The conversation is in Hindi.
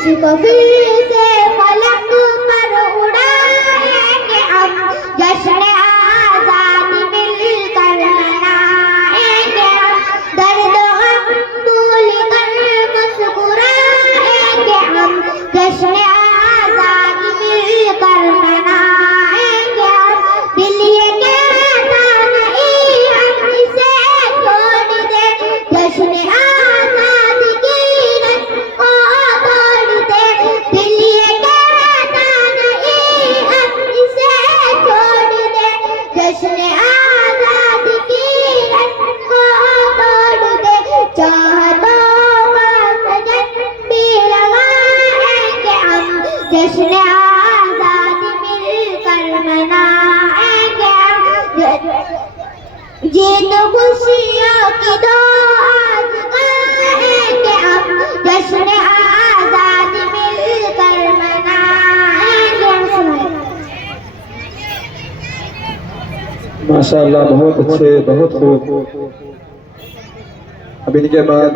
इसको फिर से फलक पर उड़ाएंगे हम, जश्न आजादी मिलकर मनाएंगे हम, दर्द गम भूल कर मुस्कुराएंगे हम, जश्न आजादी मिलकर मनाएंगे हम। दिल ये कहता नहीं हम इसे छोड़ दे, जश्न आजादी की रस्म को तोड़ दे। दिल ये कहता नहीं हम इसे छोड़ दे, जश्न आजादी की रस्म को तोड़ दे। चाहतों का सजन भी लगाएंगे हम, जश्न आजादी मिलकर मनाएंगे हम। जीत खुशियों की दो आज गाएंगे हम, जश्न आजादी मिलकर मनाएंगे हम। माशाअल्लाह, बहुत अच्छे, बहुत खूब। अब इनके बाद